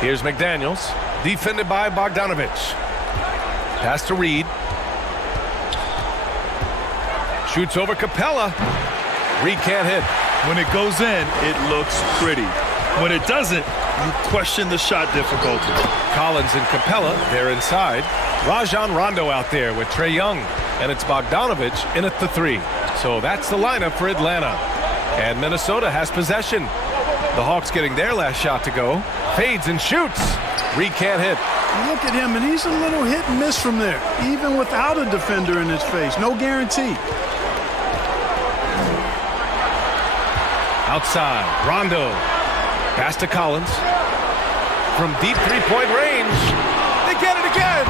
Here's McDaniels, defended by Bogdanovich. Pass to Reed. Shoots over Capella. Reed can't hit. When it goes in, it looks pretty. When it doesn't, you question the shot difficulty. Collins and Capella, they're inside. Rajon Rondo out there with Trae Young. And it's Bogdanovich in at the 3. So that's the lineup for Atlanta. And Minnesota has possession. The Hawks getting their last shot to go. Fades and shoots. Reed can't hit. You look at him, and he's a little hit and miss from there, even without a defender in his face. No guarantee. Outside, Rondo. Pass to Collins. From deep three-point range. They get it again.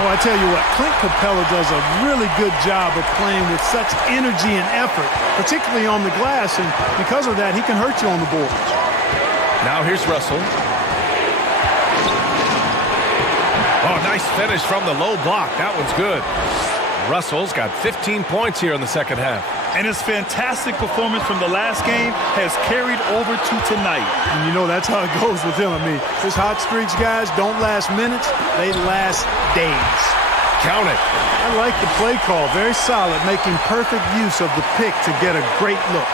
Oh, I tell you what, Clint Capella does a really good job of playing with such energy and effort, particularly on the glass, and because of that, he can hurt you on the boards. Now here's Russell. Oh, nice finish from the low block. That one's good. Russell's got 15 points here in the second half. And his fantastic performance from the last game has carried over to tonight. And you know that's how it goes with him. I mean, his hot streaks, guys, don't last minutes. They last days. Count it. I like the play call. Very solid, making perfect use of the pick to get a great look.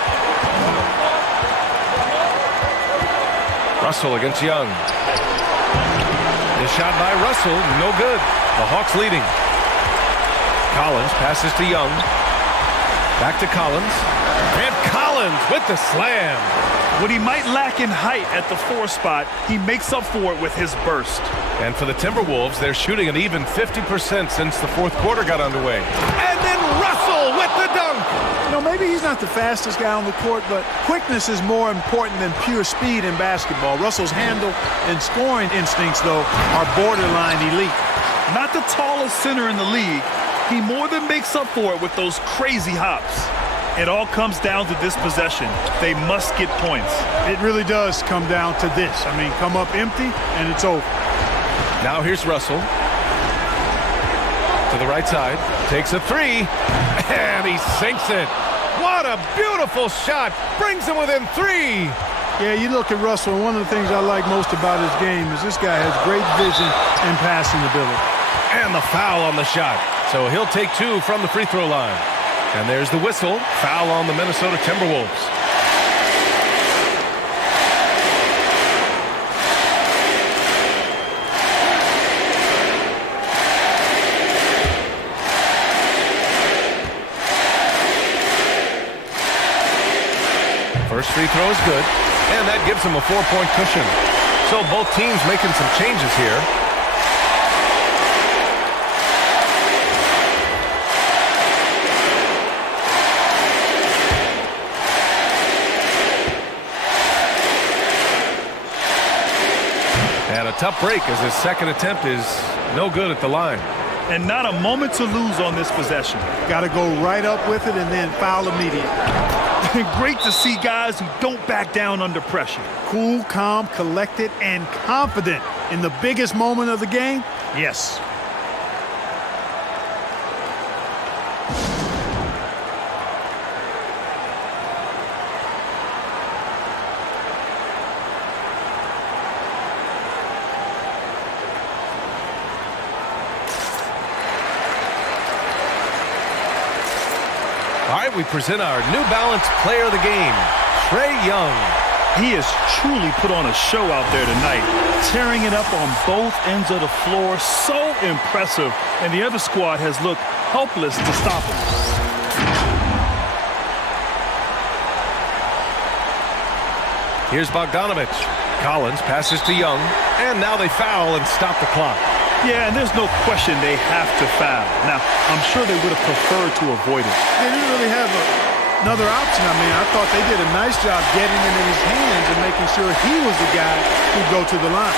Russell against Young. The shot by Russell, no good. The Hawks leading. Collins passes to Young. Back to Collins. And Collins with the slam. What he might lack in height at the 4 spot, he makes up for it with his burst. And for the Timberwolves, they're shooting an even 50% since the fourth quarter got underway. And then Russell with the dunk. You know, maybe he's not the fastest guy on the court, but quickness is more important than pure speed in basketball. Russell's handle and scoring instincts, though, are borderline elite. Not the tallest center in the league, he more than makes up for it with those crazy hops. It all comes down to this possession. They must get points. It really does come down to this. I mean, come up empty, and it's over. Now here's Russell. To the right side. Takes a 3. And he sinks it. What a beautiful shot. Brings him within 3. Yeah, you look at Russell, and one of the things I like most about his game is this guy has great vision and passing ability. And the foul on the shot. So he'll take 2 from the free throw line. And there's the whistle. Foul on the Minnesota Timberwolves. First free throw is good. And that gives them a 4-point cushion. So both teams making some changes here. And a tough break as his second attempt is no good at the line. And not a moment to lose on this possession. Got to go right up with it and then foul immediately. Great to see guys who don't back down under pressure. Cool, calm, collected, and confident in the biggest moment of the game. Yes. All right, we present our New Balance Player of the Game, Trae Young. He has truly put on a show out there tonight, tearing it up on both ends of the floor. So impressive, and the other squad has looked helpless to stop him. Here's Bogdanovich. Collins passes to Young, and now they foul and stop the clock. Yeah, and there's no question they have to foul. Now, I'm sure they would have preferred to avoid it. They didn't really have another option. I mean, I thought they did a nice job getting it in his hands and making sure he was the guy who'd go to the line.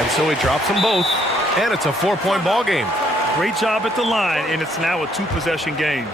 And so he drops them both, and it's a 4-point ball game. Great job at the line, and it's now a 2-possession game.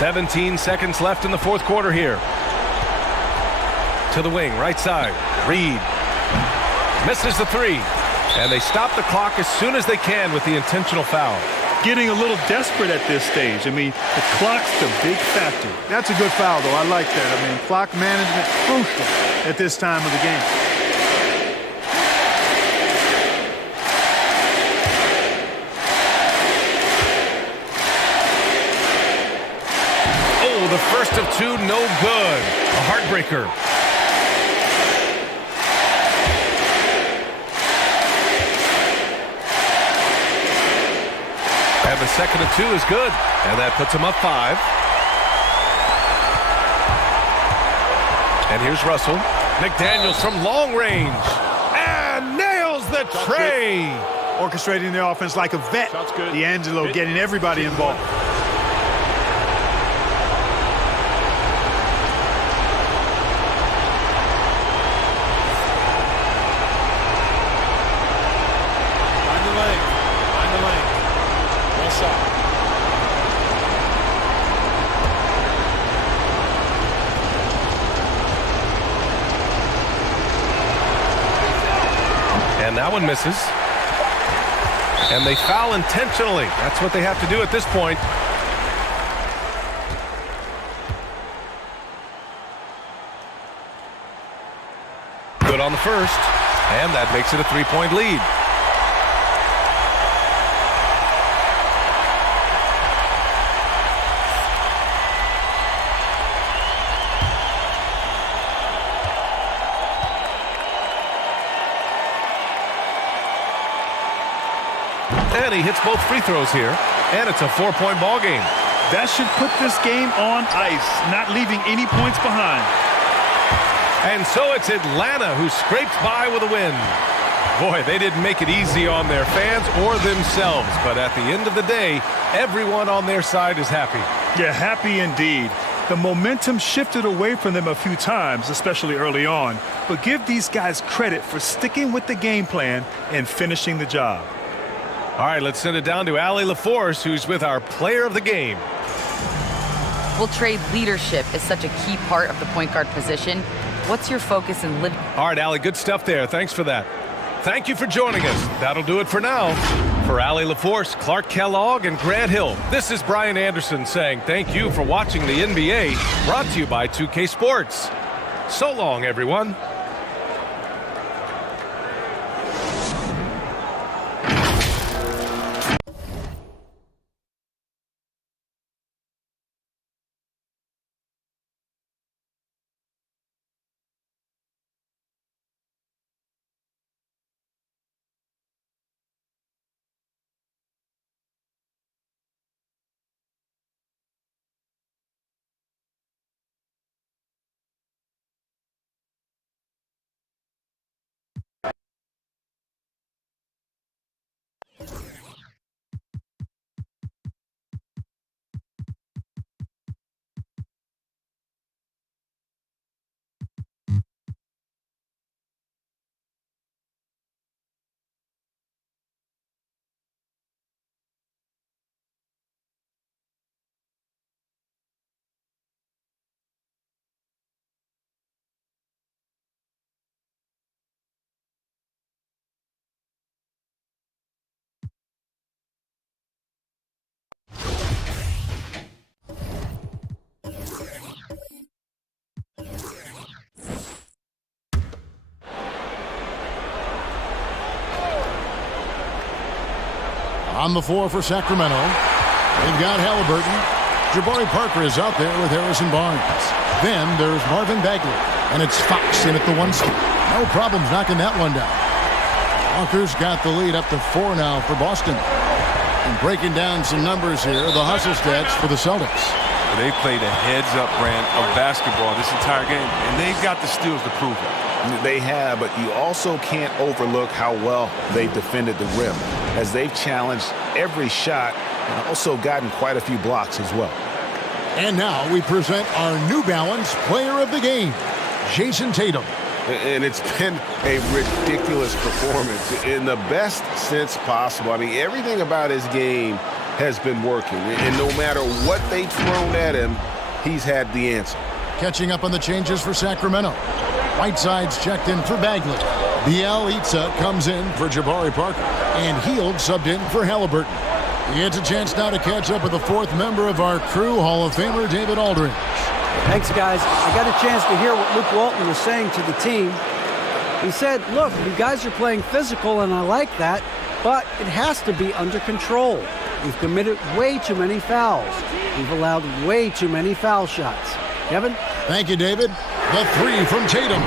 17 seconds left in the fourth quarter here. To the wing, right side. Reed misses the three. And they stop the clock as soon as they can with the intentional foul. Getting a little desperate at this stage. I mean, the clock's the big factor. That's a good foul, though. I like that. I mean, clock management crucial at this time of the game. Oh, the first of two, no good. A heartbreaker. And the second of two is good. And that puts him up 5. And here's Russell. McDaniels from long range. And nails the tray. Orchestrating the offense like a vet. D'Angelo getting everybody involved. And that one misses. And they foul intentionally. That's what they have to do at this point. Good on the first. And that makes it a 3-point lead. And he hits both free throws here. And it's a 4-point ball game. That should put this game on ice, not leaving any points behind. And so it's Atlanta who scrapes by with a win. Boy, they didn't make it easy on their fans or themselves. But at the end of the day, everyone on their side is happy. Yeah, happy indeed. The momentum shifted away from them a few times, especially early on. But give these guys credit for sticking with the game plan and finishing the job. All right, let's send it down to Allie LaForce, who's with our player of the game. Well, Trey, leadership is such a key part of the point guard position. What's your focus in living? All right, Allie, good stuff there. Thanks for that. Thank you for joining us. That'll do it for now. For Allie LaForce, Clark Kellogg, and Grant Hill, this is Brian Anderson saying thank you for watching the NBA, brought to you by 2K Sports. So long, everyone. On the floor for Sacramento, they've got Halliburton. Jabari Parker is out there with Harrison Barnes. Then there's Marvin Bagley, and it's Fox in at the 1 spot. No problems knocking that one down. Walker's got the lead up to 4 now for Boston. And breaking down some numbers here, the hustle stats for the Celtics. They played a heads-up brand of basketball this entire game, and they've got the steals to prove it. They have, but you also can't overlook how well they've defended the rim, as they've challenged every shot and also gotten quite a few blocks as well. And now we present our New Balance Player of the Game, Jason Tatum. And it's been a ridiculous performance in the best sense possible. I mean, everything about his game has been working. And no matter what they've thrown at him, he's had the answer. Catching up on the changes for Sacramento. Whiteside's checked in for Bagley. Bielitsa comes in for Jabari Parker. And Hield subbed in for Halliburton. He gets a chance now to catch up with the fourth member of our crew, Hall of Famer David Aldridge. Thanks, guys. I got a chance to hear what Luke Walton was saying to the team. He said, look, you guys are playing physical, and I like that, but it has to be under control. We've committed way too many fouls. We've allowed way too many foul shots. Kevin? Thank you, David. The three from Tatum.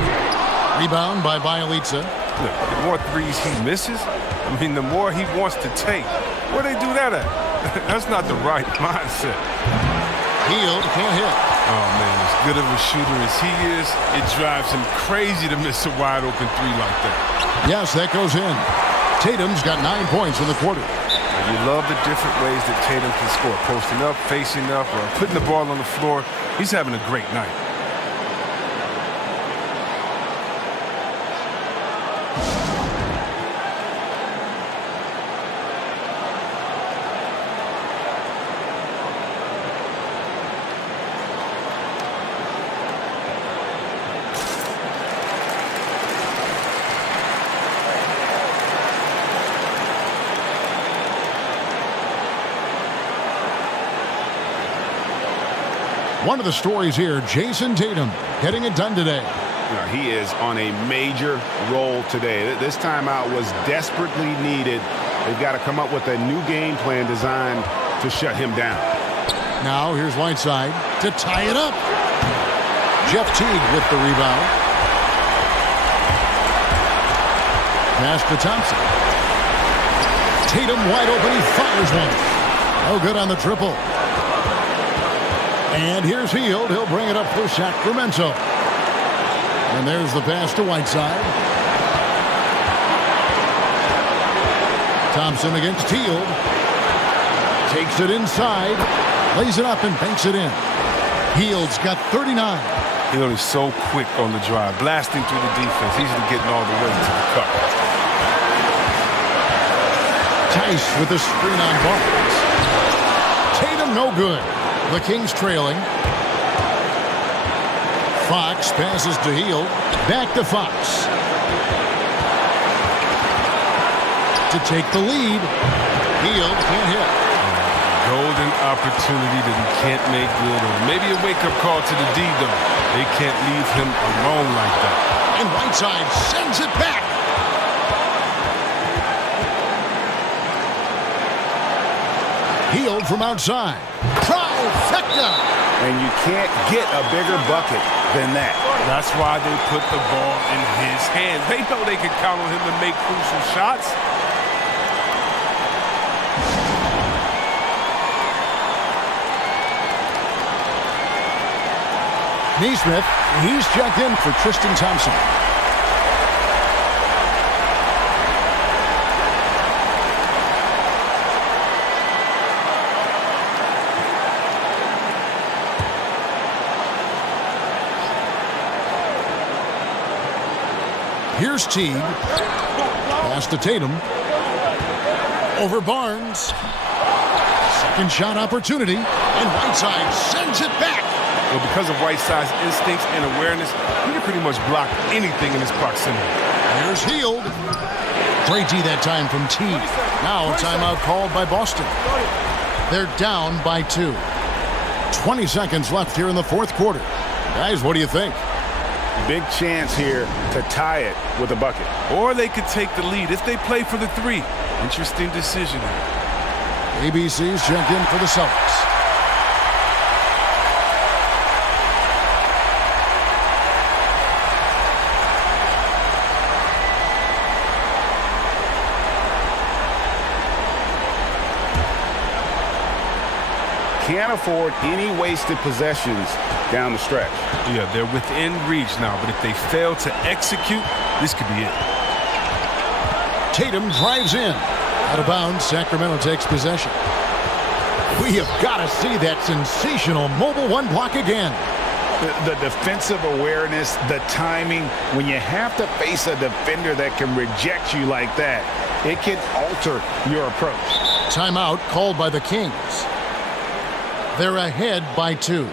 Rebound by Bielitsa. Look, the more threes he misses, the more he wants to take. Where they do that at? That's not the right mindset. Hield can't hit. Oh, man, as good of a shooter as he is, it drives him crazy to miss a wide-open three like that. Yes, that goes in. Tatum's got 9 points in the quarter. You love the different ways that Tatum can score. Posting up, facing up, or putting the ball on the floor. He's having a great night. One of the stories here, Jason Tatum getting it done today. He is on a major roll today. This timeout was desperately needed. They've got to come up with a new game plan designed to shut him down. Now here's Whiteside to tie it up. Jeff Teague with the rebound. Pass to Thompson. Tatum wide open. He fires one. No good on the triple. And here's Hield. He'll bring it up for Sacramento. And there's the pass to Whiteside. Thompson against Hield. Takes it inside. Lays it up and banks it in. Hield's got 39. Hield is so quick on the drive, blasting through the defense, easily getting all the way to the cup. Tice with the screen on Barnes. Tatum no good. The Kings trailing. Fox passes to Hield. Back to Fox. To take the lead. Hield can't hit. Golden opportunity that he can't make good on. Maybe a wake-up call to the D, though. They can't leave him alone like that. And Whiteside sends it back. Hield from outside. Trifecta. And you can't get a bigger bucket than that. That's why they put the ball in his hands. They know they can count on him to make crucial shots. Neesmith, he's checked in for Tristan Thompson. Here's Teague. Pass to Tatum. Over Barnes. Second shot opportunity. And Whiteside sends it back. Well, because of Whiteside's instincts and awareness, he can pretty much block anything in his proximity. Here's Hield. Great D that time from Teague. Now a timeout called by Boston. They're down by 2. 20 seconds left here in the fourth quarter. Guys, what do you think? Big chance here to tie it with a bucket. Or they could take the lead if they play for the 3. Interesting decision. ABC's checked in for the Celtics. Can't afford any wasted possessions down the stretch. Yeah, they're within reach now, but if they fail to execute, this could be it. Tatum drives in. Out of bounds, Sacramento takes possession. We have got to see that sensational mobile one block again. The defensive awareness, the timing, when you have to face a defender that can reject you like that, it can alter your approach. Timeout called by the Kings. They're ahead by 2.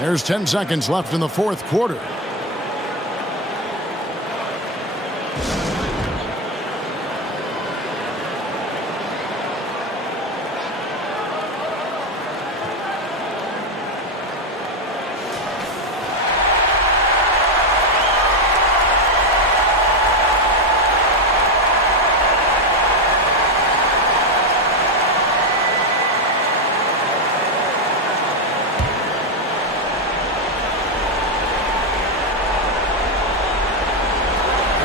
There's 10 seconds left in the fourth quarter.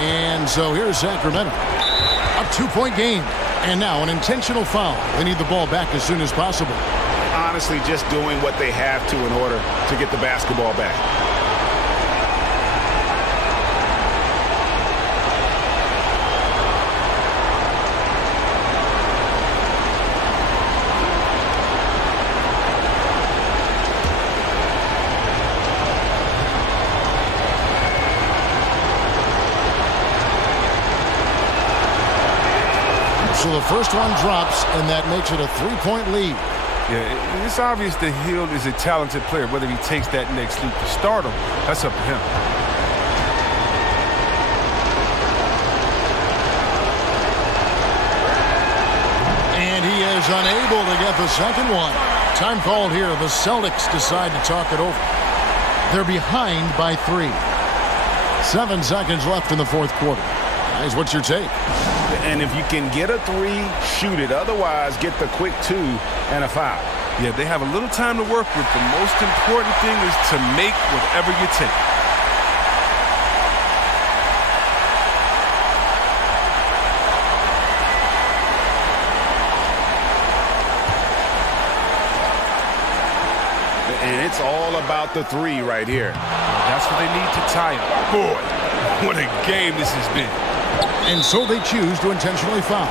And so here's Sacramento. A 2-point game. And now an intentional foul. They need the ball back as soon as possible. Honestly, just doing what they have to in order to get the basketball back. So the first one drops, and that makes it a 3-point lead. Yeah, it's obvious that Hill is a talented player. Whether he takes that next leap to stardom, that's up to him. And he is unable to get the second one. Time called here. The Celtics decide to talk it over. They're behind by 3. 7 seconds left in the fourth quarter. Guys, what's your take? And if you can get a 3, shoot it. Otherwise, get the quick 2 and a foul. Yeah, they have a little time to work with. The most important thing is to make whatever you take. And it's all about the 3 right here. That's what they need to tie it. Boy, what a game this has been. And so they choose to intentionally foul.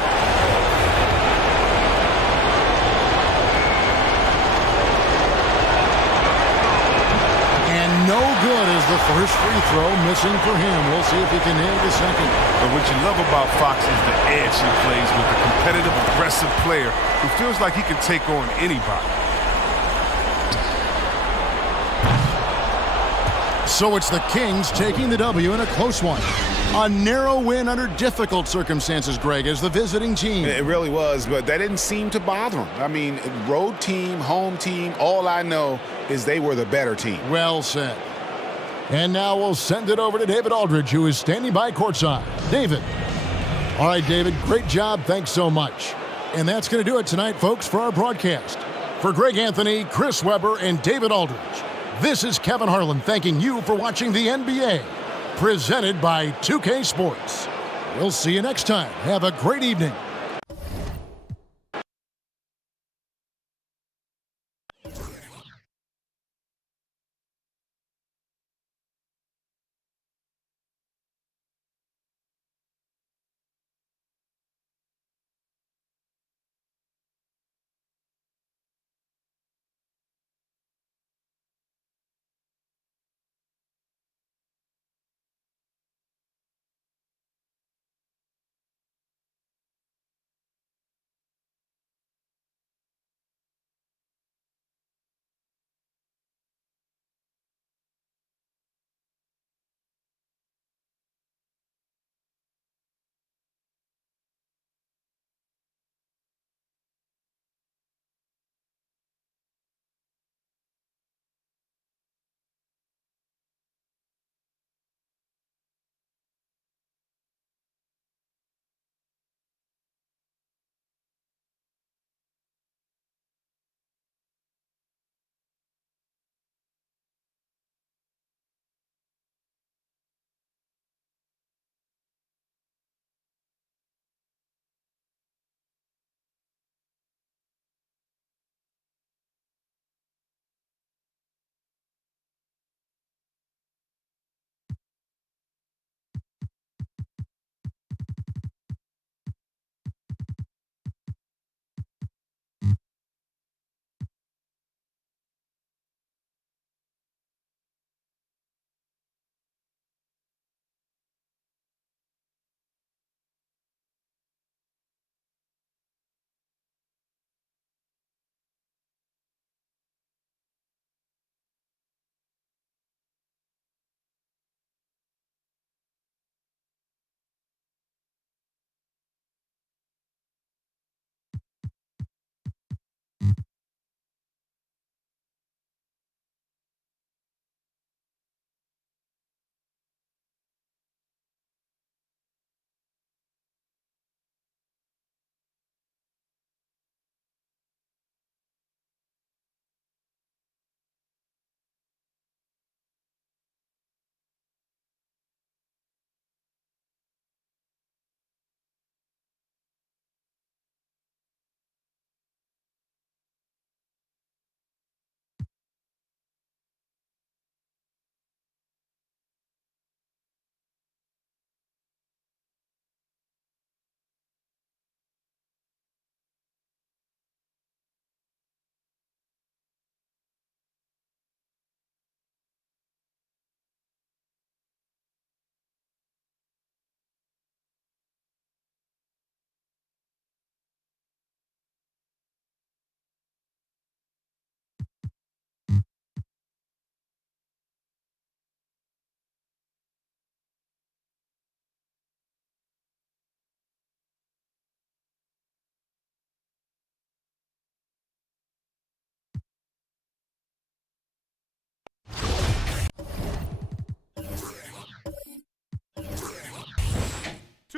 And no good is the first free throw, missing for him. We'll see if he can nail the second. But what you love about Fox is the edge he plays with, the competitive, aggressive player who feels like he can take on anybody. So it's the Kings taking the W in a close one. A narrow win under difficult circumstances, Greg, as the visiting team. It really was, but that didn't seem to bother them. I mean, road team, home team, all I know is they were the better team. Well said. And now we'll send it over to David Aldridge, who is standing by courtside. David. All right, David, great job. Thanks so much. And that's going to do it tonight, folks, for our broadcast. For Greg Anthony, Chris Webber, and David Aldridge, this is Kevin Harlan thanking you for watching the NBA, presented by 2K Sports. We'll see you next time. Have a great evening.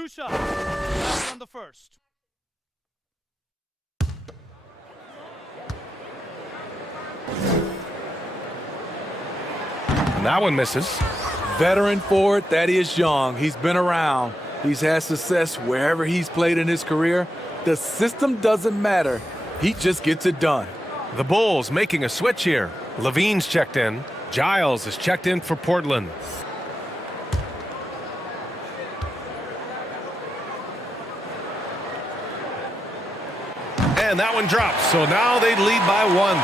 Two shots. That's on the first. And that one misses. Veteran forward Thaddeus Young. He's been around. He's had success wherever he's played in his career. The system doesn't matter. He just gets it done. The Bulls making a switch here. Levine's checked in. Giles is checked in for Portland. And that one drops. So now they lead by one.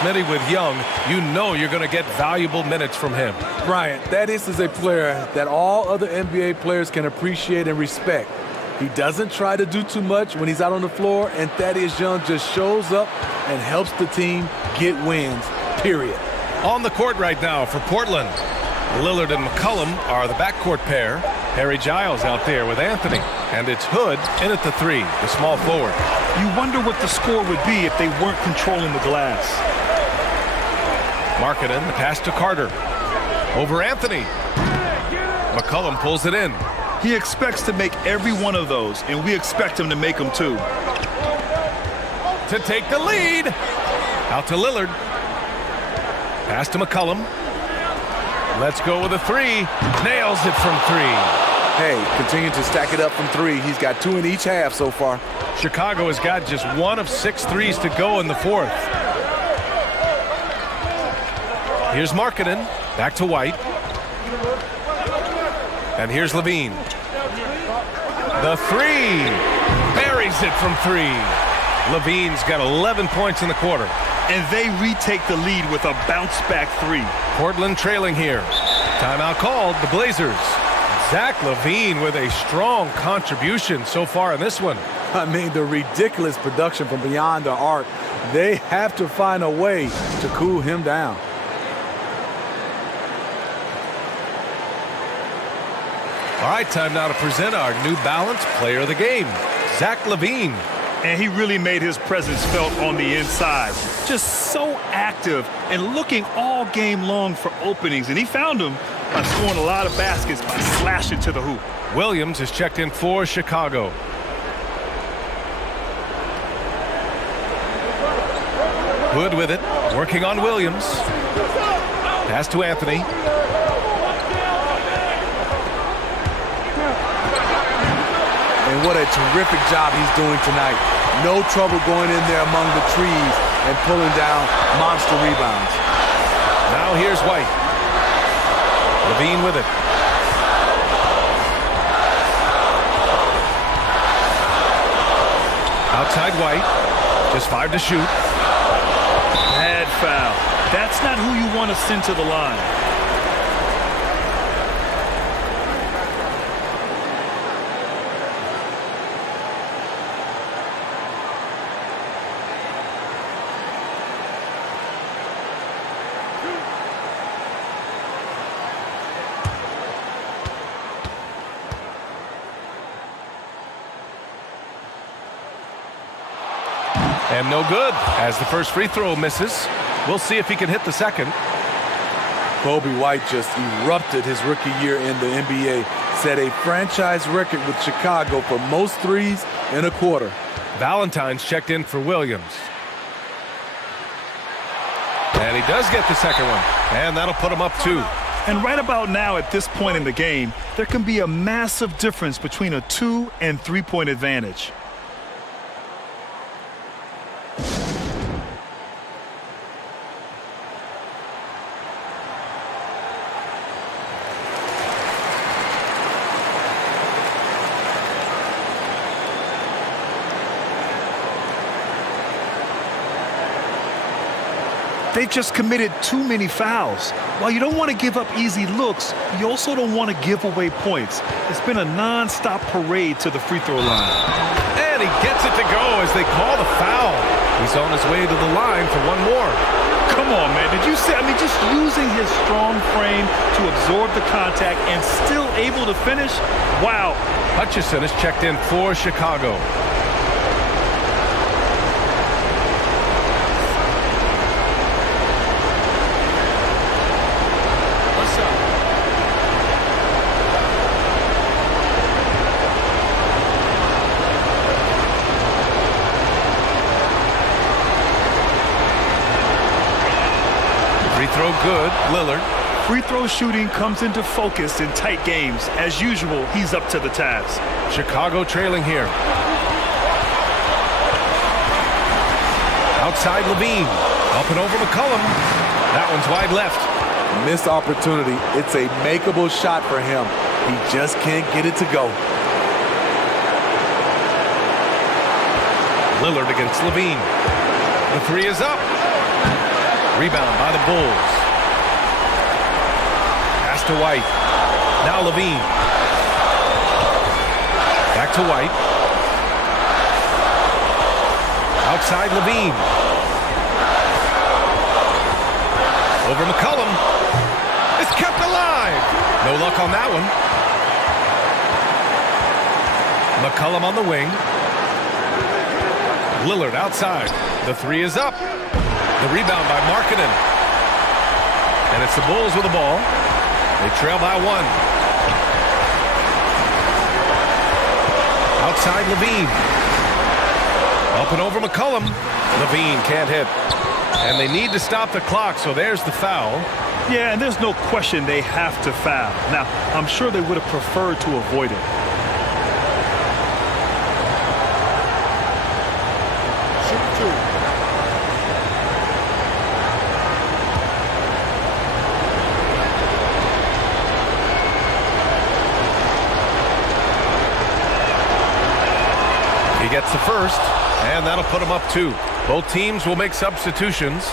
Smitty with Young, you know you're going to get valuable minutes from him. Bryant, Thaddeus is a player that all other NBA players can appreciate and respect. He doesn't try to do too much when he's out on the floor, and Thaddeus Young just shows up and helps the team get wins, period. On the court right now for Portland, Lillard and McCollum are the backcourt pair. Harry Giles out there with Anthony, and it's Hood in at the three, the small forward. You wonder what the score would be if they weren't controlling the glass. Markkanen, the pass to Carter. Over Anthony. McCollum pulls it in. He expects to make every one of those, and we expect him to make them too. To take the lead. Out to Lillard. Pass to McCollum. Let's go with a three. Nails it from three. Hey, continue to stack it up from three. He's got 2 in each half so far. Chicago has got just 1 of 6 threes to go in the fourth. Here's Markkanen. Back to White. And here's Levine. The three. Buries it from three. Levine's got 11 points in the quarter. And they retake the lead with a bounce-back three. Portland trailing here. Timeout called, the Blazers. Zach LaVine with a strong contribution so far in this one. I mean, the ridiculous production from beyond the arc. They have to find a way to cool him down. All right, time now to present our New Balance Player of the Game, Zach LaVine. And he really made his presence felt on the inside. Just so active and looking all game long for openings. And he found them by scoring a lot of baskets by slashing to the hoop. Williams is checked in for Chicago. Hood with it, working on Williams. Pass to Anthony. And what a terrific job he's doing tonight. No trouble going in there among the trees and pulling down monster rebounds. Now here's White. LaVine with it. Outside White. Just 5 to shoot. Bad foul. That's not who you want to send to the line. And no good as the first free throw misses. We'll see if he can hit the second. Kobe White just erupted his rookie year in the NBA. Set a franchise record with Chicago for most threes in a quarter. Valentine's checked in for Williams. And he does get the second one. And that'll put him up 2. And right about now at this point in the game, there can be a massive difference between a 2- and 3-point advantage. They've just committed too many fouls. While you don't want to give up easy looks, you also don't want to give away points. It's been a non-stop parade to the free throw line. And he gets it to go as they call the foul. He's on his way to the line for one more. Come on, man. Did you see? I mean, just using his strong frame to absorb the contact and still able to finish? Wow. Hutchison is checked in for Chicago. Free throw good. Lillard. Free throw shooting comes into focus in tight games. As usual, he's up to the task. Chicago trailing here. Outside Levine. Up and over McCollum. That one's wide left. Missed opportunity. It's a makeable shot for him. He just can't get it to go. Lillard against Levine. The three is up. Rebound by the Bulls. Pass to White. Now Levine. Back to White. Outside Levine. Over McCollum. It's kept alive. No luck on that one. McCollum on the wing. Lillard outside. The three is up. The rebound by Markkanen. And it's the Bulls with the ball. They trail by one. Outside Levine. Up and over McCollum. Levine can't hit. And they need to stop the clock, so there's the foul. Yeah, and there's no question they have to foul. Now, I'm sure they would have preferred to avoid it. He gets the first, and that'll put him up 2. Both teams will make substitutions.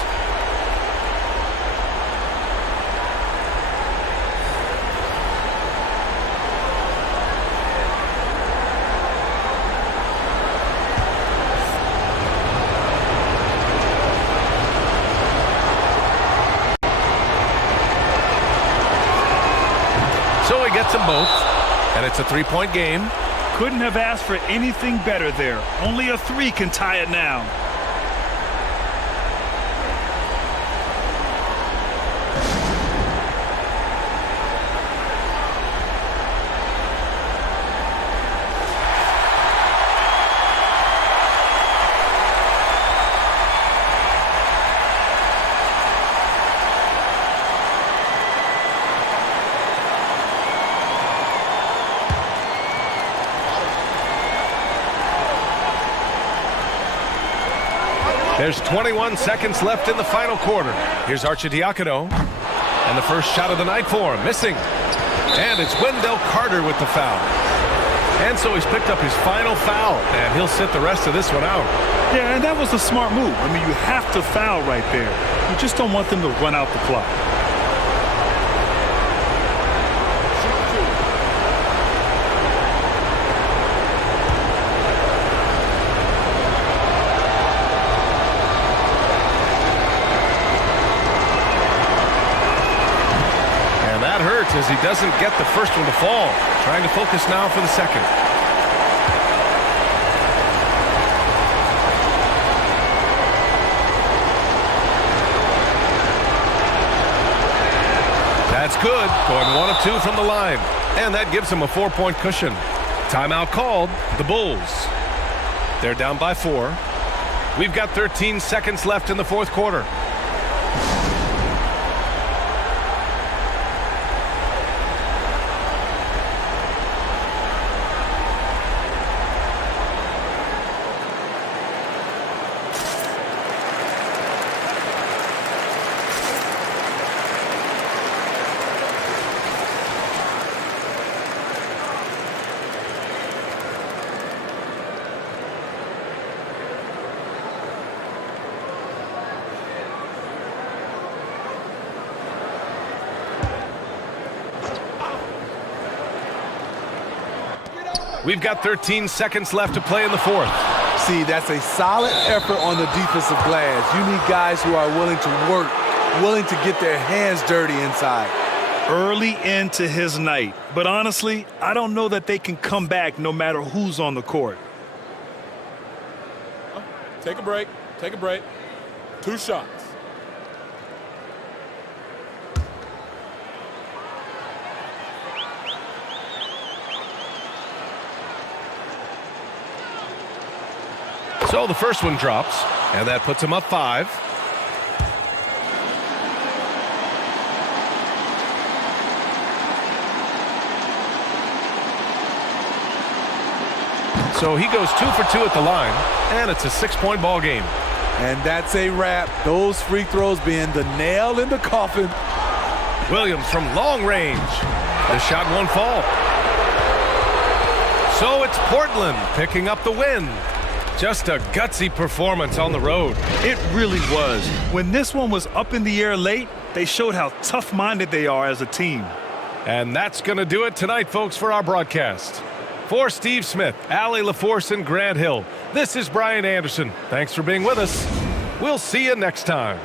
So he gets them both, and it's a 3-point game. Couldn't have asked for anything better there. Only a 3 can tie it now. There's 21 seconds left in the final quarter. Here's Arcidiacono. And the first shot of the night for him. Missing. And it's Wendell Carter with the foul. And so he's picked up his final foul. And he'll sit the rest of this one out. Yeah, and that was a smart move. I mean, you have to foul right there. You just don't want them to run out the clock. As he doesn't get the first one to fall. Trying to focus now for the second. That's good. Going 1 of 2 from the line. And that gives him a 4-point cushion. Timeout called. The Bulls. They're down by 4. We've got 13 seconds left in the fourth quarter. We've got 13 seconds left to play in the fourth. See, that's a solid effort on the defensive glass. You need guys who are willing to work, willing to get their hands dirty inside. Early into his night. But honestly, I don't know that they can come back no matter who's on the court. Take a break. Take a break. 2 shots. So the first one drops, and that puts him up 5. So he goes 2 for 2 at the line, and it's a 6-point ball game. And that's a wrap. Those free throws being the nail in the coffin. Williams from long range. The shot won't fall. So it's Portland picking up the win. Just a gutsy performance on the road. It really was. When this one was up in the air late, they showed how tough-minded they are as a team. And that's going to do it tonight, folks, for our broadcast. For Steve Smith, Allie LaForce, and Grant Hill, this is Brian Anderson. Thanks for being with us. We'll see you next time.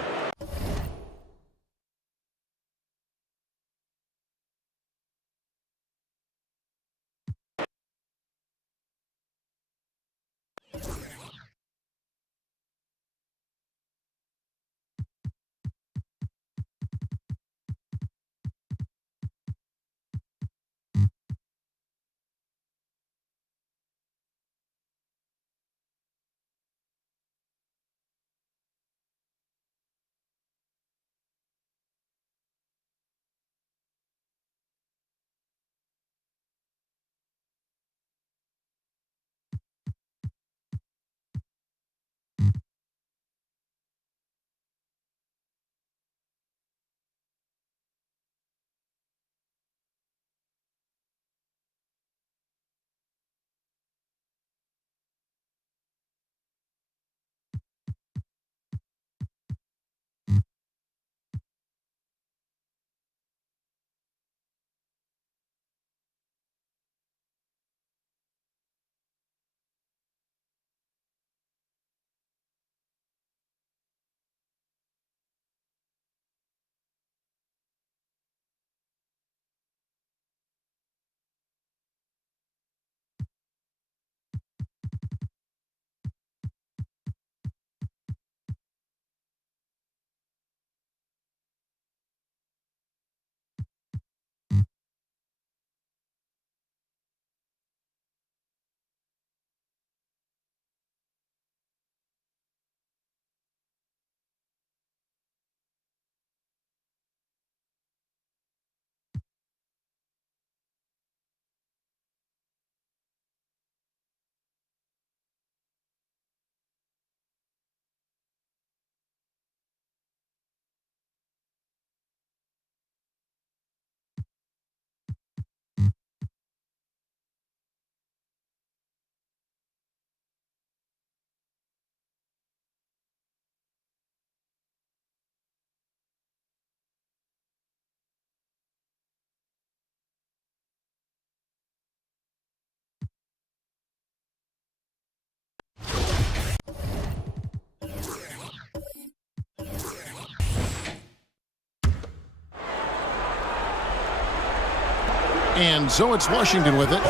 And so it's Washington with it.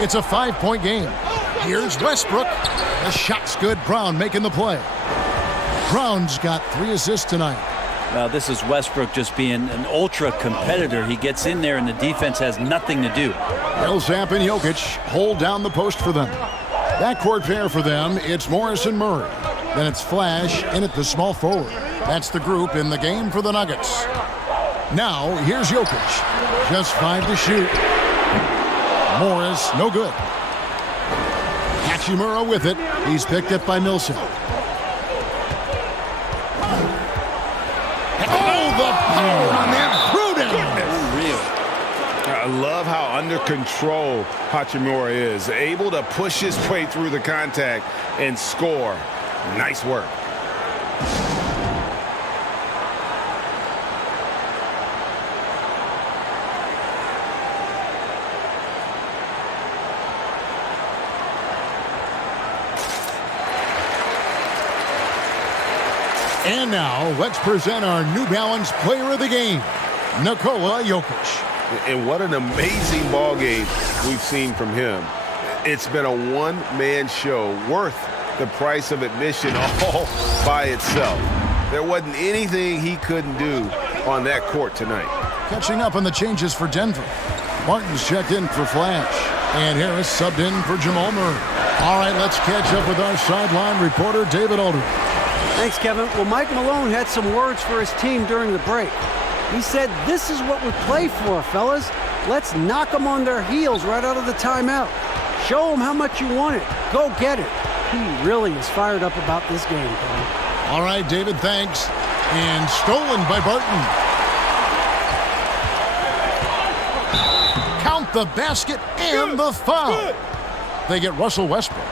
It's a 5-point game. Here's Westbrook. The shot's good. Brown making the play. Brown's got 3 assists tonight. Well, this is Westbrook just being an ultra competitor. He gets in there and the defense has nothing to do. Millsap and Jokic hold down the post for them. Backcourt pair for them, it's Morris and Murray. Then it's Flash in at the small forward. That's the group in the game for the Nuggets. Now, here's Jokic. Just 5 to shoot. Morris, no good. Hachimura with it. He's picked up by Millsap. Oh, the power on that throwdown. Unreal. I love how under control Hachimura is. Able to push his way through the contact and score. Nice work. And now, let's present our New Balance Player of the Game, Nikola Jokic. And what an amazing ball game we've seen from him. It's been a one-man show worth the price of admission all by itself. There wasn't anything he couldn't do on that court tonight. Catching up on the changes for Denver. Martin's checked in for Flash, and Harris subbed in for Jamal Murray. All right, let's catch up with our sideline reporter, David Aldridge. Thanks, Kevin. Well, Mike Malone had some words for his team during the break. He said, "This is what we play for, fellas. Let's knock them on their heels right out of the timeout." Show them how much you want it. Go get it. He really is fired up about this game, Tony. All right, David, thanks. And stolen by Barton. Count the basket and the foul. They get Russell Westbrook.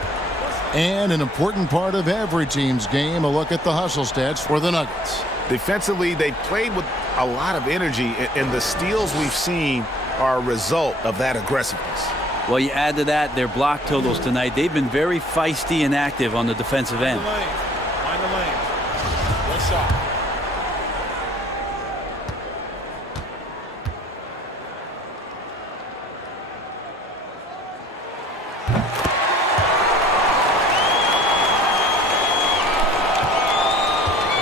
And an important part of every team's game, a look at the hustle stats for the Nuggets. Defensively, they played with a lot of energy, and the steals we've seen are a result of that aggressiveness. Well, you add to that their block totals tonight. They've been very feisty and active on the defensive end. Find the lane. One shot.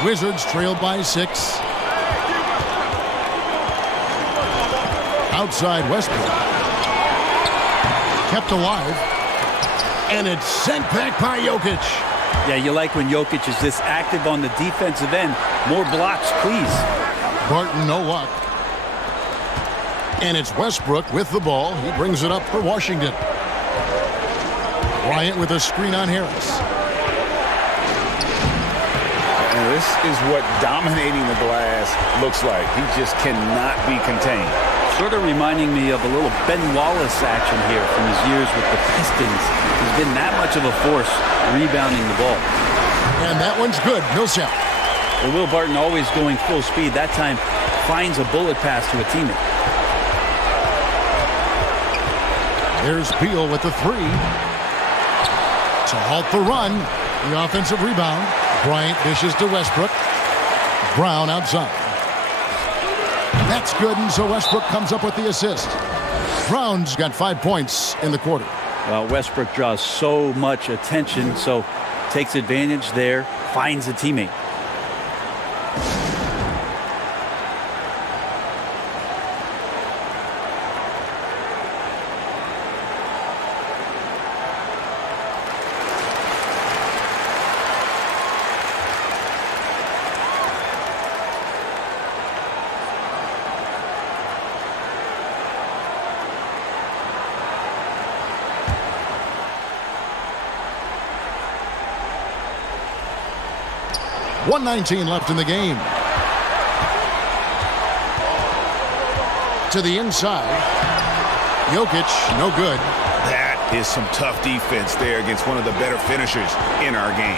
Wizards trailed by 6. Outside Westbrook. Kept alive. And it's sent back by Jokic. Yeah, you like when Jokic is this active on the defensive end. More blocks, please. Barton, no luck. And it's Westbrook with the ball. He brings it up for Washington. Bryant with a screen on Harris. And this is what dominating the glass looks like. He just cannot be contained. Sort of reminding me of a little Ben Wallace action here from his years with the Pistons. He's been that much of a force rebounding the ball. And that one's good. Millsap. Well, Will Barton always going full speed. That time finds a bullet pass to a teammate. There's Beal with the 3. To halt the run. The offensive rebound. Bryant dishes to Westbrook. Brown outside. That's good, and so Westbrook comes up with the assist. Brown's got 5 points in the quarter. Well, Westbrook draws so much attention, so takes advantage there, finds a teammate. .119 left in the game. To the inside. Jokic, no good. That is some tough defense there against one of the better finishers in our game.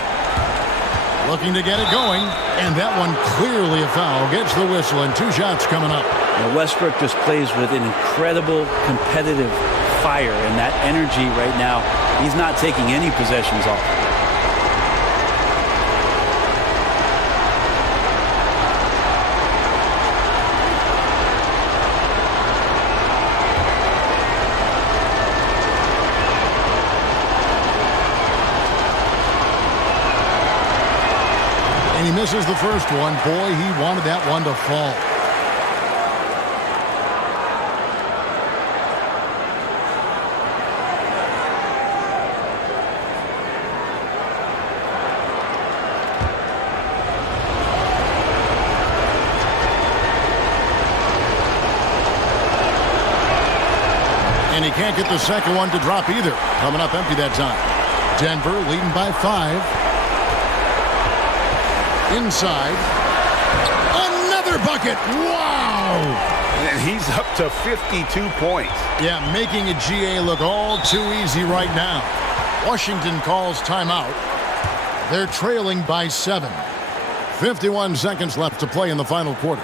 Looking to get it going, and that one clearly a foul. Gets the whistle, and 2 shots coming up. Now Westbrook just plays with an incredible competitive fire, and that energy right now, he's not taking any possessions off. And he misses the first one. Boy, he wanted that one to fall. And he can't get the second one to drop either. Coming up empty that time. Denver leading by 5. Inside. Another bucket. Wow. And he's up to 52 points. Yeah, making a GA look all too easy right now. Washington calls timeout. They're trailing by 7. 51 seconds left to play in the final quarter.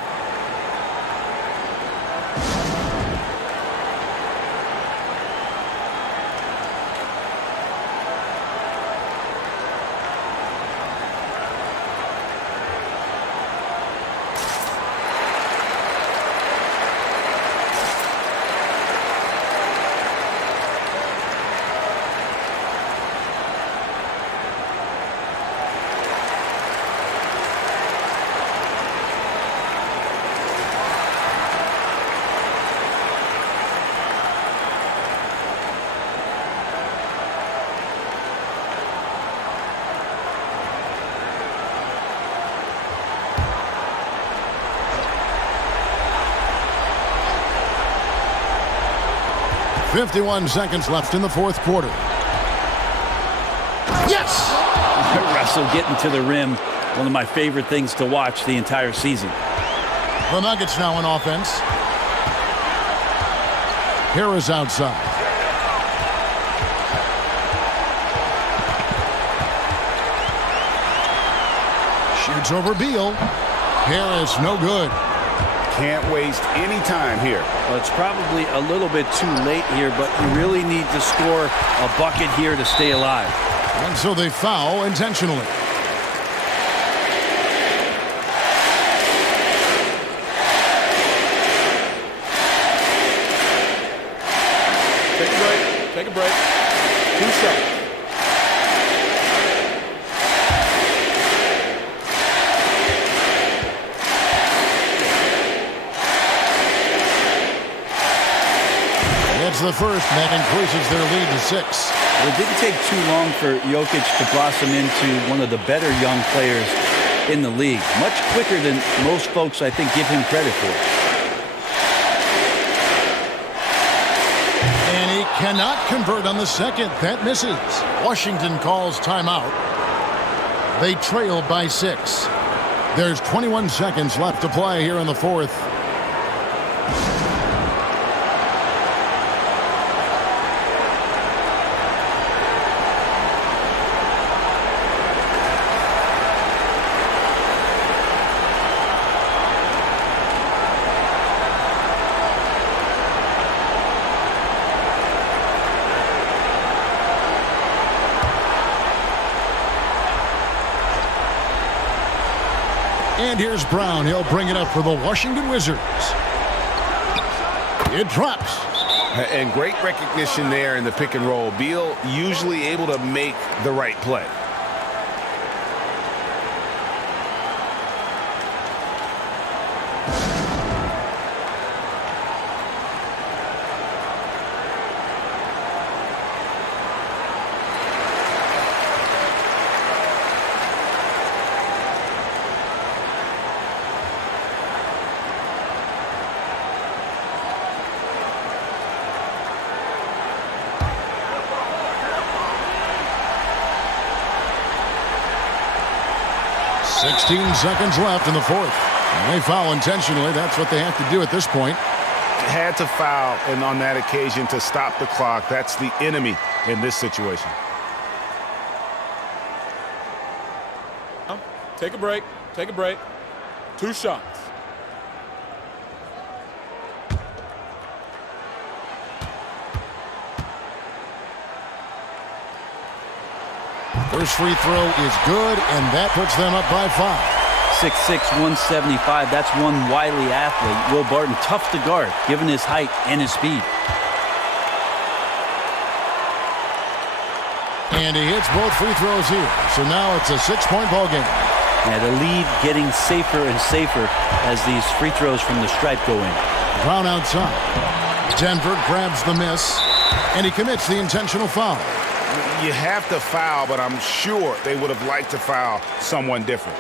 51 seconds left in the fourth quarter. Yes! Russell getting to the rim, one of my favorite things to watch the entire season. The Nuggets now in offense. Harris outside. Shoots over Beal. Harris, no good. Can't waste any time here. Well, it's probably a little bit too late here, but you really need to score a bucket here to stay alive. And so they foul intentionally. Take a break. Take a break. 2 shots. That's the first, and that increases their lead to 6. It didn't take too long for Jokic to blossom into one of the better young players in the league. Much quicker than most folks, I think, give him credit for. And he cannot convert on the second. That misses. Washington calls timeout. They trail by 6. There's 21 seconds left to play here in the fourth. And here's Brown. He'll bring it up for the Washington Wizards. It drops. And great recognition there in the pick and roll. Beal usually able to make the right play. Seconds left in the fourth. And they foul intentionally. That's what they have to do at this point. Had to foul, and on that occasion to stop the clock. That's the enemy in this situation. Take a break. Take a break. 2 shots. First free throw is good, and that puts them up by 5. 6'6", 175. That's one wily athlete. Will Barton, tough to guard, given his height and his speed. And he hits both free throws here. So now it's a 6-point ball game. Yeah, the lead getting safer and safer as these free throws from the stripe go in. Brown outside. Denver grabs the miss, and he commits the intentional foul. You have to foul, but I'm sure they would have liked to foul someone different.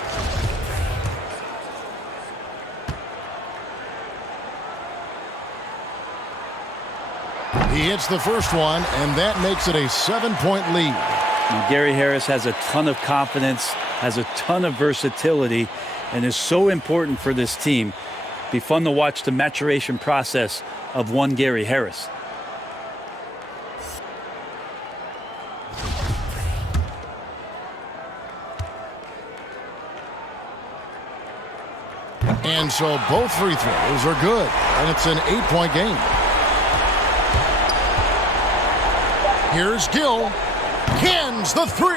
He hits the first one, and that makes it a 7-point lead. And Gary Harris has a ton of confidence, has a ton of versatility, and is so important for this team. Be fun to watch the maturation process of one Gary Harris. And so both free throws are good, and it's an 8-point game. Here's Gill. Cans the 3.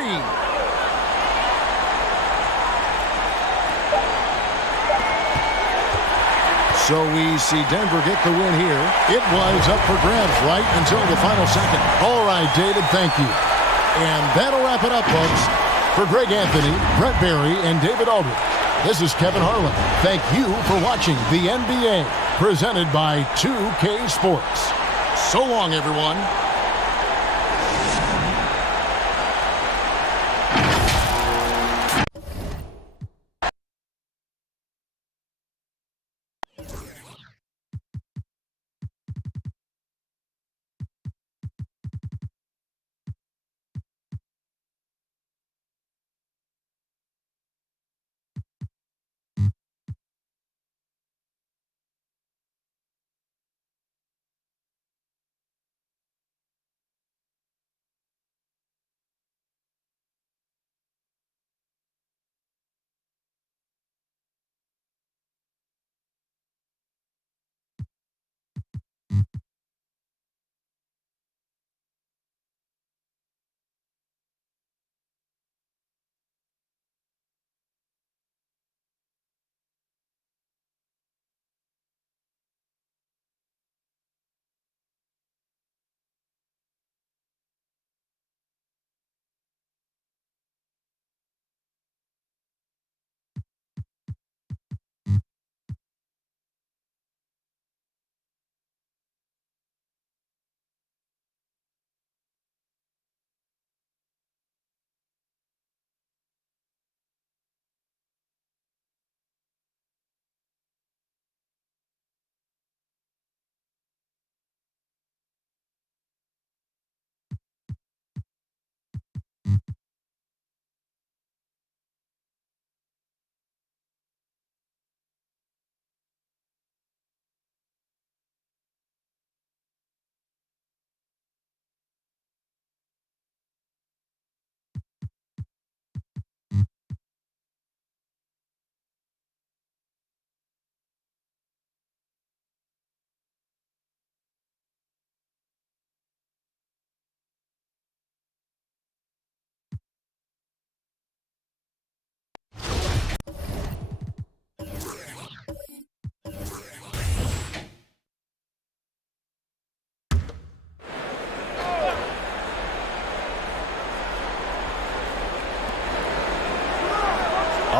So we see Denver get the win here. It was up for grabs right until the final second. All right, David, thank you. And that'll wrap it up, folks. For Greg Anthony, Brett Barry, and David Aldridge, this is Kevin Harlan. Thank you for watching the NBA, presented by 2K Sports. So long, everyone.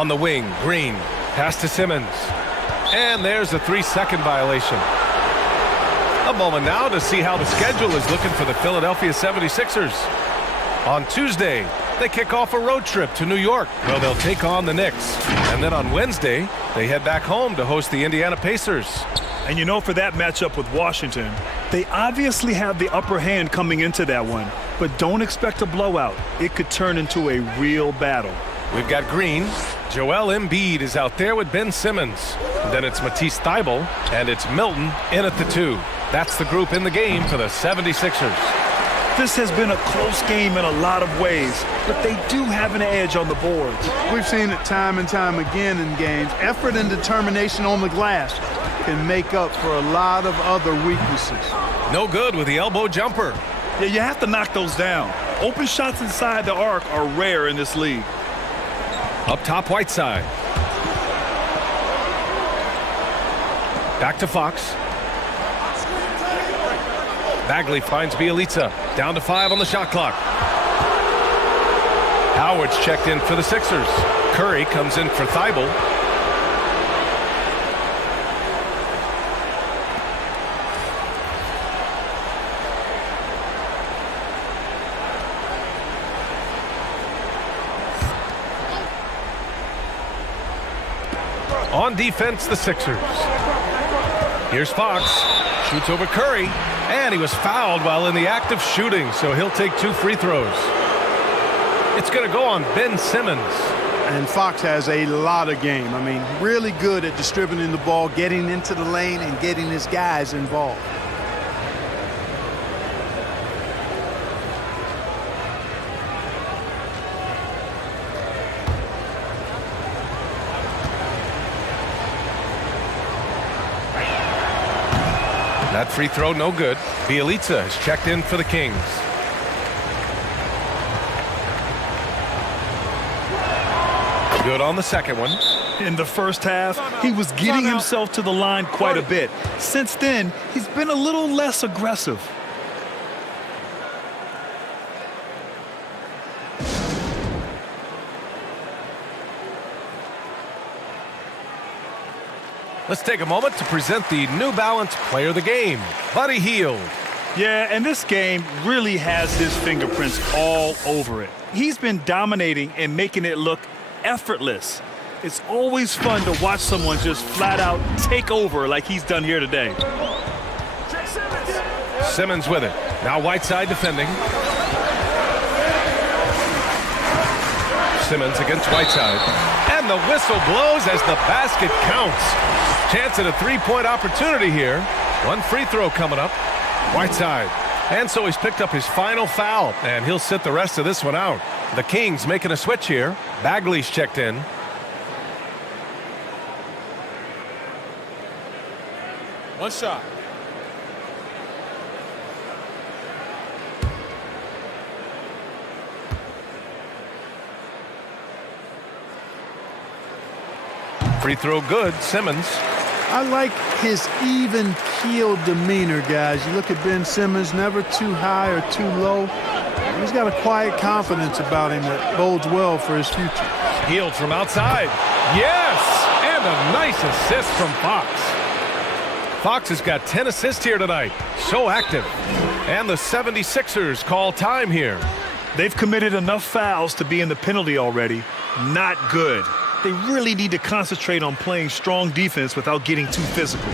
On the wing, Green. Pass to Simmons. And there's a 3-second violation. A moment now to see how the schedule is looking for the Philadelphia 76ers. On Tuesday, they kick off a road trip to New York. Well, they'll take on the Knicks. And then on Wednesday, they head back home to host the Indiana Pacers. And you know, for that matchup with Washington, they obviously have the upper hand coming into that one. But don't expect a blowout. It could turn into a real battle. We've got Green. Joel Embiid is out there with Ben Simmons. Then it's Matisse Thybulle, and it's Milton in at the 2. That's the group in the game for the 76ers. This has been a close game in a lot of ways, but they do have an edge on the boards. We've seen it time and time again in games. Effort and determination on the glass can make up for a lot of other weaknesses. No good with the elbow jumper. Yeah, you have to knock those down. Open shots inside the arc are rare in this league. Up top, Whiteside. Back to Fox. Bagley finds Bjelica. Down to 5 on the shot clock. Howard's checked in for the Sixers. Curry comes in for Thybulle. On defense, the Sixers. Here's Fox. Shoots over Curry. And he was fouled while in the act of shooting, so he'll take 2 free throws. It's going to go on Ben Simmons. And Fox has a lot of game. I mean, really good at distributing the ball, getting into the lane, and getting his guys involved. That free throw, no good. Bjelica has checked in for the Kings. Good on the second one. In the first half, he was getting himself to the line quite a bit. Since then, he's been a little less aggressive. Let's take a moment to present the New Balance Player of the Game, Buddy Hield. Yeah, and this game really has his fingerprints all over it. He's been dominating and making it look effortless. It's always fun to watch someone just flat out take over like he's done here today. Simmons with it. Now Whiteside defending. Simmons against Whiteside. And the whistle blows as the basket counts. Chance at a 3-point opportunity here. 1 free throw coming up. Whiteside. And so he's picked up his final foul, and he'll sit the rest of this one out. The Kings making a switch here. Bagley's checked in. One shot. Free throw good. Simmons. I like his even-keeled demeanor, guys. You look at Ben Simmons, never too high or too low. He's got a quiet confidence about him that bodes well for his future. Hield from outside. Yes! And a nice assist from Fox. Fox has got 10 assists here tonight. So active. And the 76ers call time here. They've committed enough fouls to be in the penalty already. Not good. They really need to concentrate on playing strong defense without getting too physical.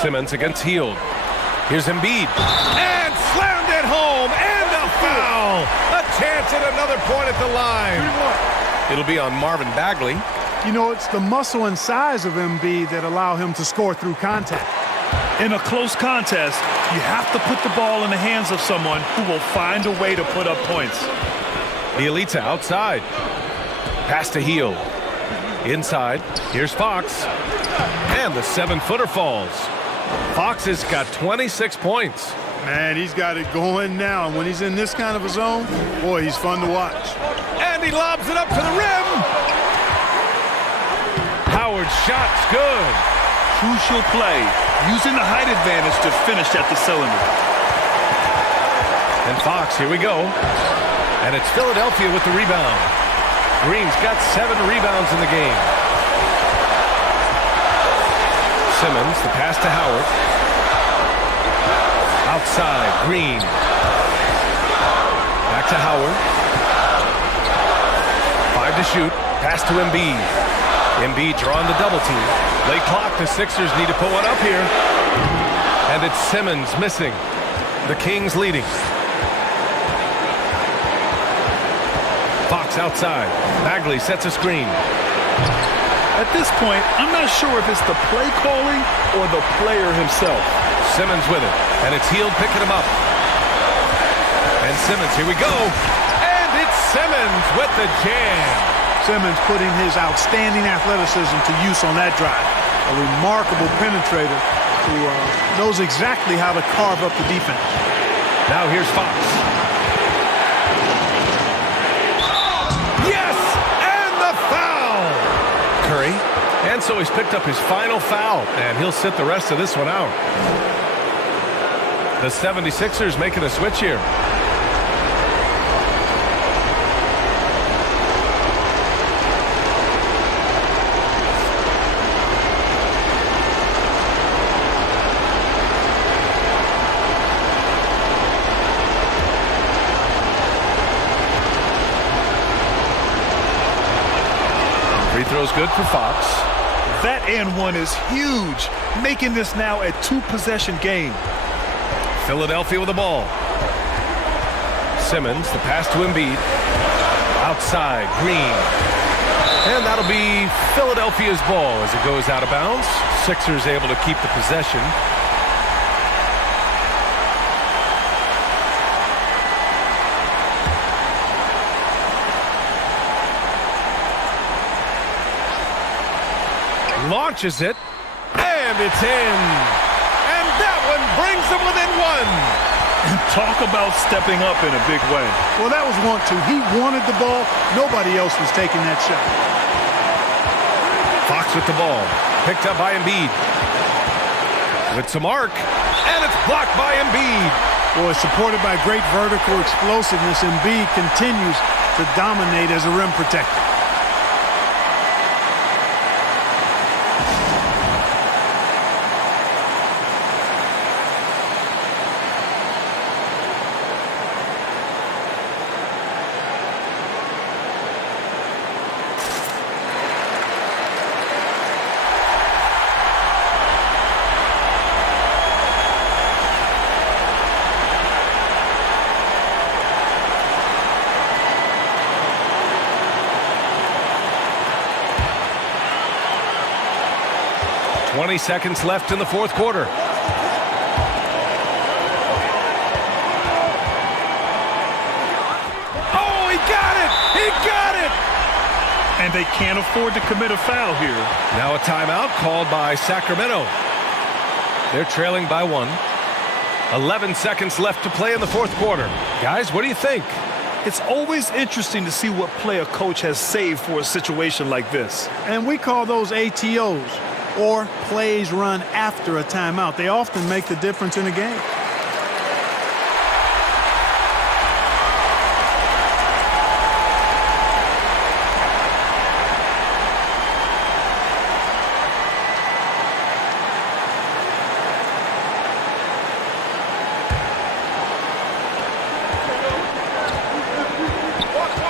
Simmons against Hield. Here's Embiid. And slammed it home. And a foul. A chance at another point at the line. It'll be on Marvin Bagley. You know, it's the muscle and size of Embiid that allow him to score through contact. In a close contest, you have to put the ball in the hands of someone who will find a way to put up points. Bjelica outside. Pass to Hield. Inside, here's Fox. And the 7-footer falls. Fox has got 26 points. Man, he's got it going now. And when he's in this kind of a zone, boy, he's fun to watch. And he lobs it up to the rim. Howard's shot's good. Crucial play, using the height advantage to finish at the cylinder. And Fox, here we go. And it's Philadelphia with the rebound. Green's got 7 rebounds in the game. Simmons, the pass to Howard. Outside, Green. Back to Howard. 5 to shoot. Pass to Embiid. Embiid drawing the double team. Late clock, the Sixers need to put one up here. And it's Simmons missing. The Kings leading. Fox outside. Bagley sets a screen. At this point, I'm not sure if it's the play calling or the player himself. Simmons with it. And it's Hield picking him up. And Simmons, here we go. And it's Simmons with the jam. Simmons putting his outstanding athleticism to use on that drive. A remarkable penetrator who knows exactly how to carve up the defense. Now here's Fox. Yes! And the foul! Curry. And so he's picked up his final foul, and he'll sit the rest of this one out. The 76ers making a switch here. Free throw's good for Fox. That and one is huge, making this now a 2-possession game. Philadelphia with the ball. Simmons, the pass to Embiid. Outside, Green. And that'll be Philadelphia's ball as it goes out of bounds. Sixers able to keep the possession. Launches it, and it's in. And that one brings them within 1. Talk about stepping up in a big way. Well, that was 1-2. He wanted the ball. Nobody else was taking that shot. Fox with the ball. Picked up by Embiid. With some arc, and it's blocked by Embiid. Boy, supported by great vertical explosiveness, Embiid continues to dominate as a rim protector. .20 seconds left in the fourth quarter. Oh, he got it! He got it! And they can't afford to commit a foul here. Now a timeout called by Sacramento. They're trailing by 1. 11 seconds left to play in the fourth quarter. Guys, what do you think? It's always interesting to see what play a coach has saved for a situation like this. And we call those ATOs, or plays run after a timeout. They often make the difference in a game.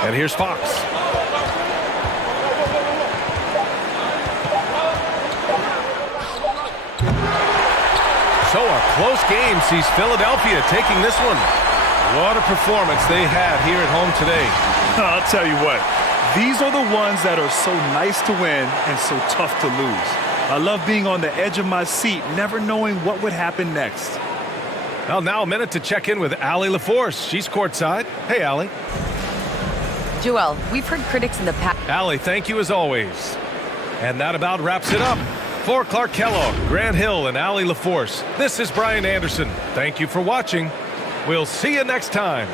And here's Fox. So a close game sees Philadelphia taking this one. What a performance they had here at home today. I'll tell you what, these are the ones that are so nice to win and so tough to lose. I love being on the edge of my seat, never knowing what would happen next. Well, now a minute to check in with Allie LaForce. She's courtside. Hey, Allie. Joel, we've heard critics in the past. Allie, thank you as always. And that about wraps it up. For Clark Kellogg, Grant Hill, and Allie LaForce, this is Brian Anderson. Thank you for watching. We'll see you next time.